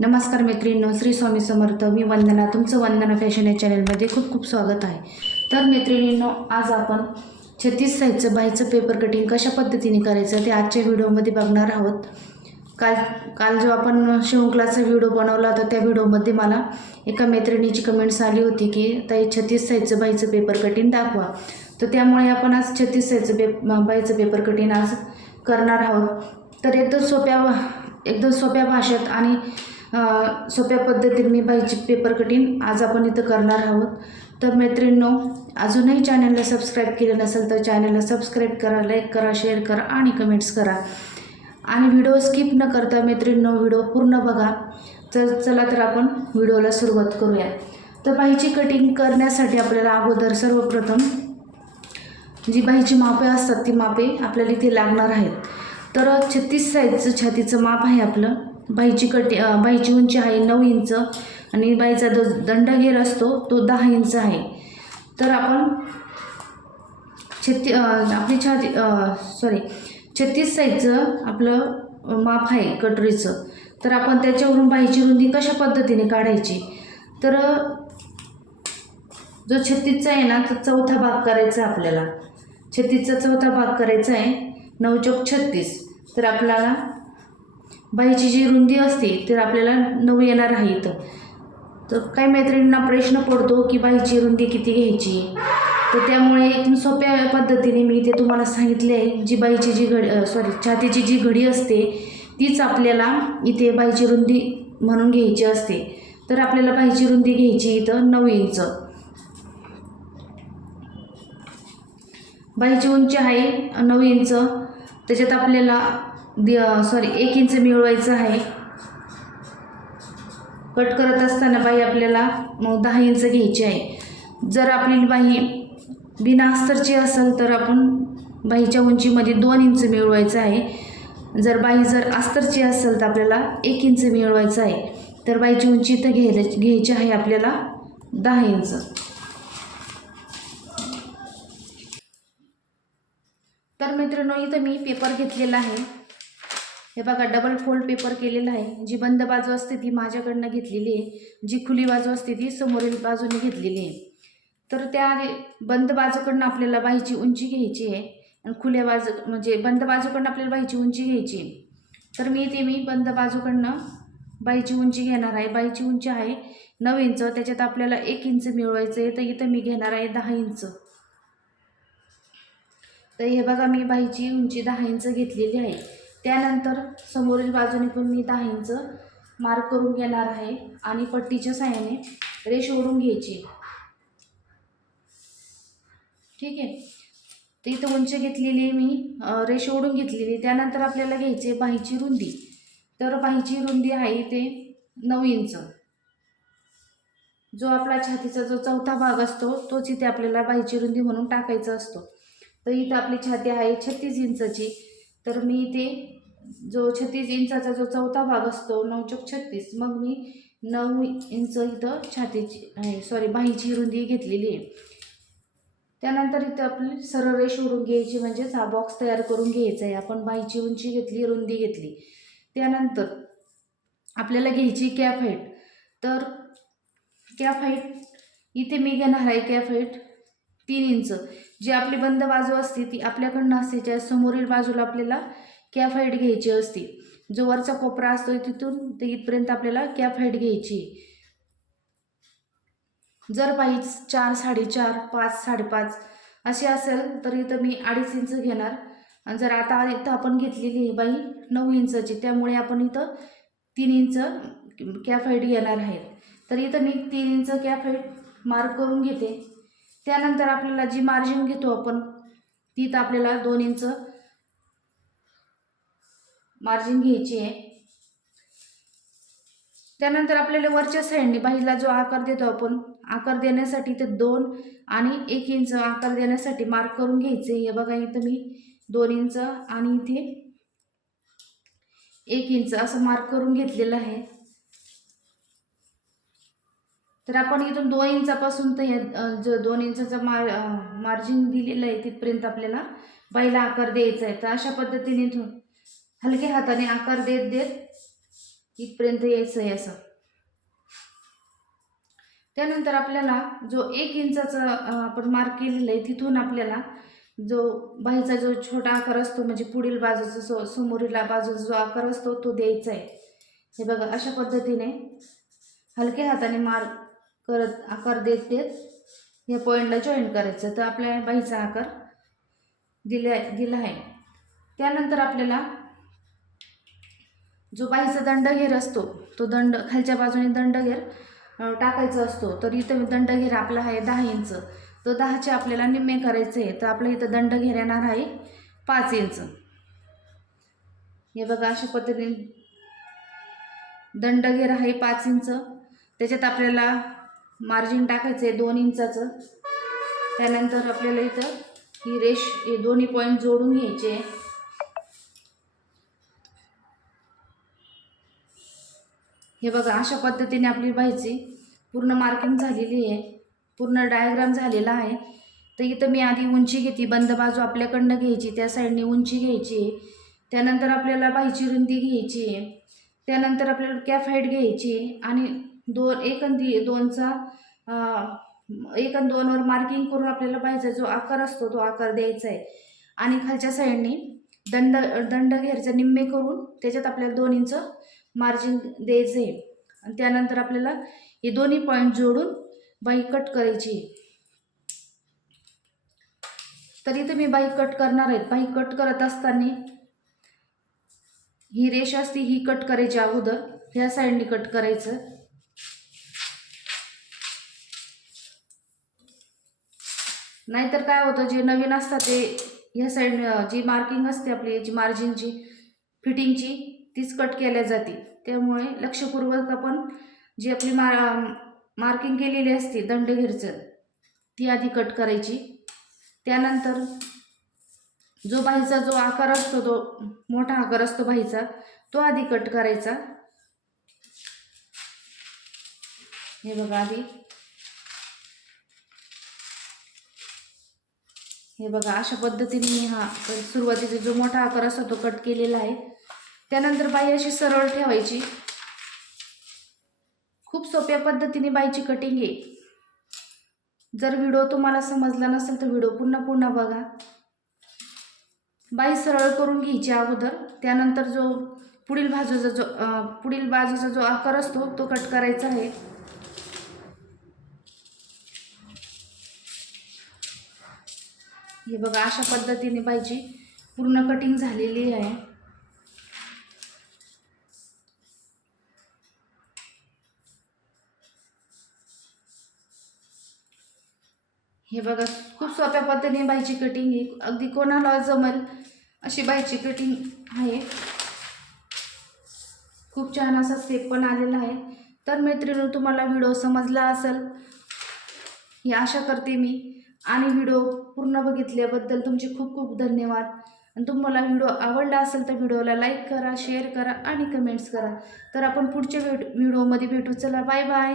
नमस्कार मैत्रिणींनो, श्री स्वामी समर्थ. मी वंदना, तुमचं वंदना फॅशन या चॅनलमध्ये खूप खूप स्वागत आहे. तर मैत्रिणींनो, आज आपण 36 साईजचं बाईचं पेपर कटिंग कशा पद्धतीने करायचं ते आजच्या व्हिडिओमध्ये बघणार आहोत. काल काल जो आपण शिवण क्लासचा व्हिडिओ बनवला होता त्या व्हिडिओमध्ये मला एका मैत्रिणीची कमेंट्स आली होती की ताई 36 साईजचं बाईचं पेपर कटिंग दाखवा. तर त्यामुळे आपण आज 36 साईजचं बाईचं पेपर कटिंग आज करणार आहोत. तर एकदम सोप्या भाषेत आणि सोप्या पद्धतीने मी बाईची पेपर कटिंग आज आपण इथं करणार आहोत. तर मैत्रिणींनो, अजूनही चॅनलला सबस्क्राईब केलं नसेल तर चॅनलला सबस्क्राईब करा, लाईक करा, शेअर करा आणि कमेंट्स करा. आणि व्हिडिओ स्किप न करता मैत्रिणींनो व्हिडिओ पूर्ण बघा. तर चला तर आपण व्हिडिओला सुरुवात करूया. तर बाईची कटिंग करण्यासाठी आपल्याला अगोदर सर्वप्रथम जी बाईची मापे असतात ती मापे आपल्याला इथे लागणार आहेत. तर 36 साईजचं छातीचं माप आहे आपलं. बाईची उंची आहे 9 इंच आणि बाईचा दंडघेर असतो तो 10 इंच आहे. तर आपण आपली 36 साईजचं आपलं माप आहे कटोरीचं. तर आपण त्याच्यावरून बाईची रुंदी कशा पद्धतीने काढायची. तर जो 36चा आहे ना तर चौथा भाग करायचा आहे आपल्याला. 36चा चौथा भाग करायचा आहे 9 चौक 36. तर आपल्याला बाईची जी रुंदी असते तर आपल्याला 9 येणार आहे इथं. तर काही मैत्रिणींना प्रश्न पडतो की बाईची रुंदी किती घ्यायची. तर त्यामुळे एकदम सोप्या पद्धतीने मी इथे तुम्हाला सांगितले आहे. जी बाईची छातीची जी घडी असते तीच आपल्याला इथे बाईची रुंदी म्हणून घ्यायची असते. तर आपल्याला बाईची रुंदी घ्यायची इथं 9 इंच. बाईची उंची आहे 9 इंच. त्याच्यात आपल्याला 1 इंच मिळवायचं आहे. कट करत असताना बाई आपल्याला मग 10 इंच घ्यायची आहे. जर आपली बाई बिना अस्तरची असेल तर आपण बाईच्या उंचीमध्ये 2 इंच मिळवायचं आहे. जर बाई अस्तरची असेल तर आपल्याला 1 इंच मिळवायचं आहे. तर बाईची उंची तर घ्यायची आहे आपल्याला 10 इंच. तर मित्रांनो, इथं मी पेपर घेतलेला आहे. हे बघा, डबल फोल्ड पेपर केलेला आहे. जी बंद बाजू असते ती माझ्याकडनं घेतलेली आहे, जी खुली बाजू असते ती समोरील बाजूने घेतलेली आहे. तर त्या बंद बाजूकडनं आपल्याला बाईची उंची घ्यायची आहे आणि खुल्या बाजू म्हणजे बंद बाजूकडनं आपल्याला बाईची उंची घ्यायची आहे. तर मी बंद बाजूकडनं बाईची उंची घेणार आहे. बाईची उंची आहे 9 इंच. त्याच्यात आपल्याला 1 इंच मिळवायचं आहे. तर इथं मी घेणार आहे 10 इंच. तर हे बघा, मी बाईची उंची 10 इंच घेतलेली आहे. त्यानंतर समोरील बाजूने पण मी 10 इंच मार्क करून घेणार आहे आणि पट्टीच्या साहाय्याने रेष ओढून घ्यायची. ठीक आहे. तर इथं उंची घेतलेली मी रेष ओढून घेतलेली. त्यानंतर आपल्याला घ्यायची आहे बाईची रुंदी. तर बाईची रुंदी आहे ते 9 इंच. जो आपला छातीचा जो चौथा भाग असतो तोच इथे आपल्याला बाईची रुंदी म्हणून टाकायचा असतो. तर इथं आपली छाती आहे 36 इंचाची. तर मी इथे जो 36 इंचाचा जो चौथा भाग असतो 9 चौक 36, मग मी 9 इंच इथं बाईची रुंदी घेतलेली आहे. त्यानंतर इथं आपली सरळ रेष ओढून घ्यायची, म्हणजेच हा बॉक्स तयार करून घ्यायचा आहे. आपण बाईची उंची घेतली, रुंदी घेतली. त्यानंतर आपल्याला घ्यायची कॅप हाईट. तर कॅप हाईट इथे मी घेणार आहे कॅप हाईट 3 इंच. जी आपली बंद बाजू असते ती आपल्याकडनं असते, त्या समोरील बाजूला आपल्याला कॅप हाईट घ्यायची असते. जो वरचा कोपरा असतो तिथून ते इथपर्यंत आपल्याला कॅप हाईट घ्यायची. जर बाई 4, 4.5, 5, 5.5 अशी असेल तर इथं मी 2.5 इंच घेणार. आणि जर आता इथं आपण घेतलेली आहे बाई 9 इंचाची, त्यामुळे आपण इथं 3 इंच कॅप हाईट घेणार आहेत. तर इथं मी 3 इंच कॅप हाईट मार्क करून घेते. त्यानंतर आपल्याला जी मार्जिन घेतो आपण ती तर आपल्याला 2 इंच मार्जिन घ्यायची आहे. त्यानंतर आपल्याला वरच्या साईडने बाईला जो आकार देतो आपण, आकार देण्यासाठी ते 2 आणि 1 इंच आकार देण्यासाठी मार्क करून घ्यायचे. हे बघा, इथं मी 2 इंच आणि इथे 1 इंच असं मार्क करून घेतलेलं आहे. तर आपण इथून 2 इंचापासून तर जो 2 इंचाचा मार्जिन दिलेलं आहे तिथपर्यंत आपल्याला बाईला आकार द्यायचा आहे. तर अशा पद्धतीने हलक्या हाताने आकार देत देत इथपर्यंत यायचं आहे असं. त्यानंतर आपल्याला जो 1 इंचाचा आपण मार्क केलेला आहे तिथून आपल्याला जो बाहीचा जो छोटा आकार असतो म्हणजे पुढील बाजूचा समोरील बाजूचा जो आकार असतो तो द्यायचा आहे. हे बघा अशा पद्धतीने हलक्या हाताने मार्क करत आकार देत या पॉईंटला जॉईन करायचं. तर आपल्या बाहीचा आकार दिला आहे. त्यानंतर आपल्याला जो बाहीचा दंडघेर असतो तो खालच्या बाजूने दंडघेर टाकायचा असतो. तर इथं दंडघेर आपला आहे 10 इंच. तो 10चे आपल्याला निम्मे करायचे आहे. तर आपल्या इथं दंडघेर येणार आहे 5 इंच. हे बघा अशा पद्धतीने दंडघेर आहे 5 इंच. त्याच्यात आपल्याला मार्जिन टाकायचं आहे 2 इंचाचं. त्यानंतर आपल्याला इथं ही रेष हे दोन्ही पॉईंट जोडून घ्यायचे. हे बघा अशा पद्धतीने आपली बाहीची पूर्ण मार्किंग झालेली आहे, पूर्ण डायग्राम झालेला आहे. तर इथं मी आधी उंची घेतली, बंद बाजू आपल्याकडनं घ्यायची, त्या साईडने उंची घ्यायची आहे. त्यानंतर आपल्याला बाहीची रुंदी घ्यायची आहे. त्यानंतर आपल्याला कॅफ हाईट घ्यायची आहे आणि 1 आणि 2वर मार्किंग करून आपल्याला बाहीचा जो आकार असतो तो आकार द्यायचा आहे. आणि खालच्या साईडने दंडघेरचे निम्मे करून त्याच्यात आपल्याला 2 इंच मार्जिन द्यायचं आहे. आणि त्यानंतर आपल्याला हे दोन्ही पॉईंट जोडून बाही कट करायची. तर इथे मी बाही कट करणार आहे. बाही कट करत असताना ही रेष असते ही कट करायची अगोदर, ह्या साईडने कट करायचं. नाहीतर काय होतं, जे नवीन असतात ते ह्या साईड जी मार्किंग असते आपली याची मार्जिनची फिटिंगची तीच कट केल्या जाते. त्यामुळे लक्षपूर्वक आपण जी आपली मार्किंग केलेली असते दंडघेरचं ती आधी कट करायची. त्यानंतर जो बाहीचा जो आकार असतो तो मोठा आकार असतो बाहीचा तो आधी कट करायचा. हे बघा आधी हे बघा अशा पद्धतीने मी हा सुरुवातीचा जो मोठा आकार असतो तो कट केलेला आहे. त्यानंतर बाही अशी सरळ ठेवायची. खूप सोप्या पद्धतीने बाहीची कटिंग आहे. जर व्हिडिओ तुम्हाला समजला नसेल तर व्हिडिओ पुन्हा बघा. बाही सरळ करून घ्यायची अगोदर. त्यानंतर जो पुढील बाजूचा जो आकार असतो तो कट करायचा आहे. हे बघा अशा पद्धतीने बाहीची पूर्ण कटिंग झालेली आहे. हे बघा खूप सोप्या पद्धतीने बाहीची कटिंग आहे. अगदी कोणाला जमेल अशी बाहीची कटिंग आहे. खूप छान असा स्टेप पण आलेला आहे. तर मैत्रिणी तुम्हाला व्हिडिओ समजला असेल ही आशा करते मी. आणि व्हिडिओ पूर्ण बघितल्याबद्दल तुमचे खूप खूप धन्यवाद. आणि तुम्हाला व्हिडिओ आवडला असेल तर व्हिडिओला लाईक करा, शेअर करा आणि कमेंट्स करा. तर आपण पुढच्या व्हिडिओमध्ये भेटू. चला बाय बाय.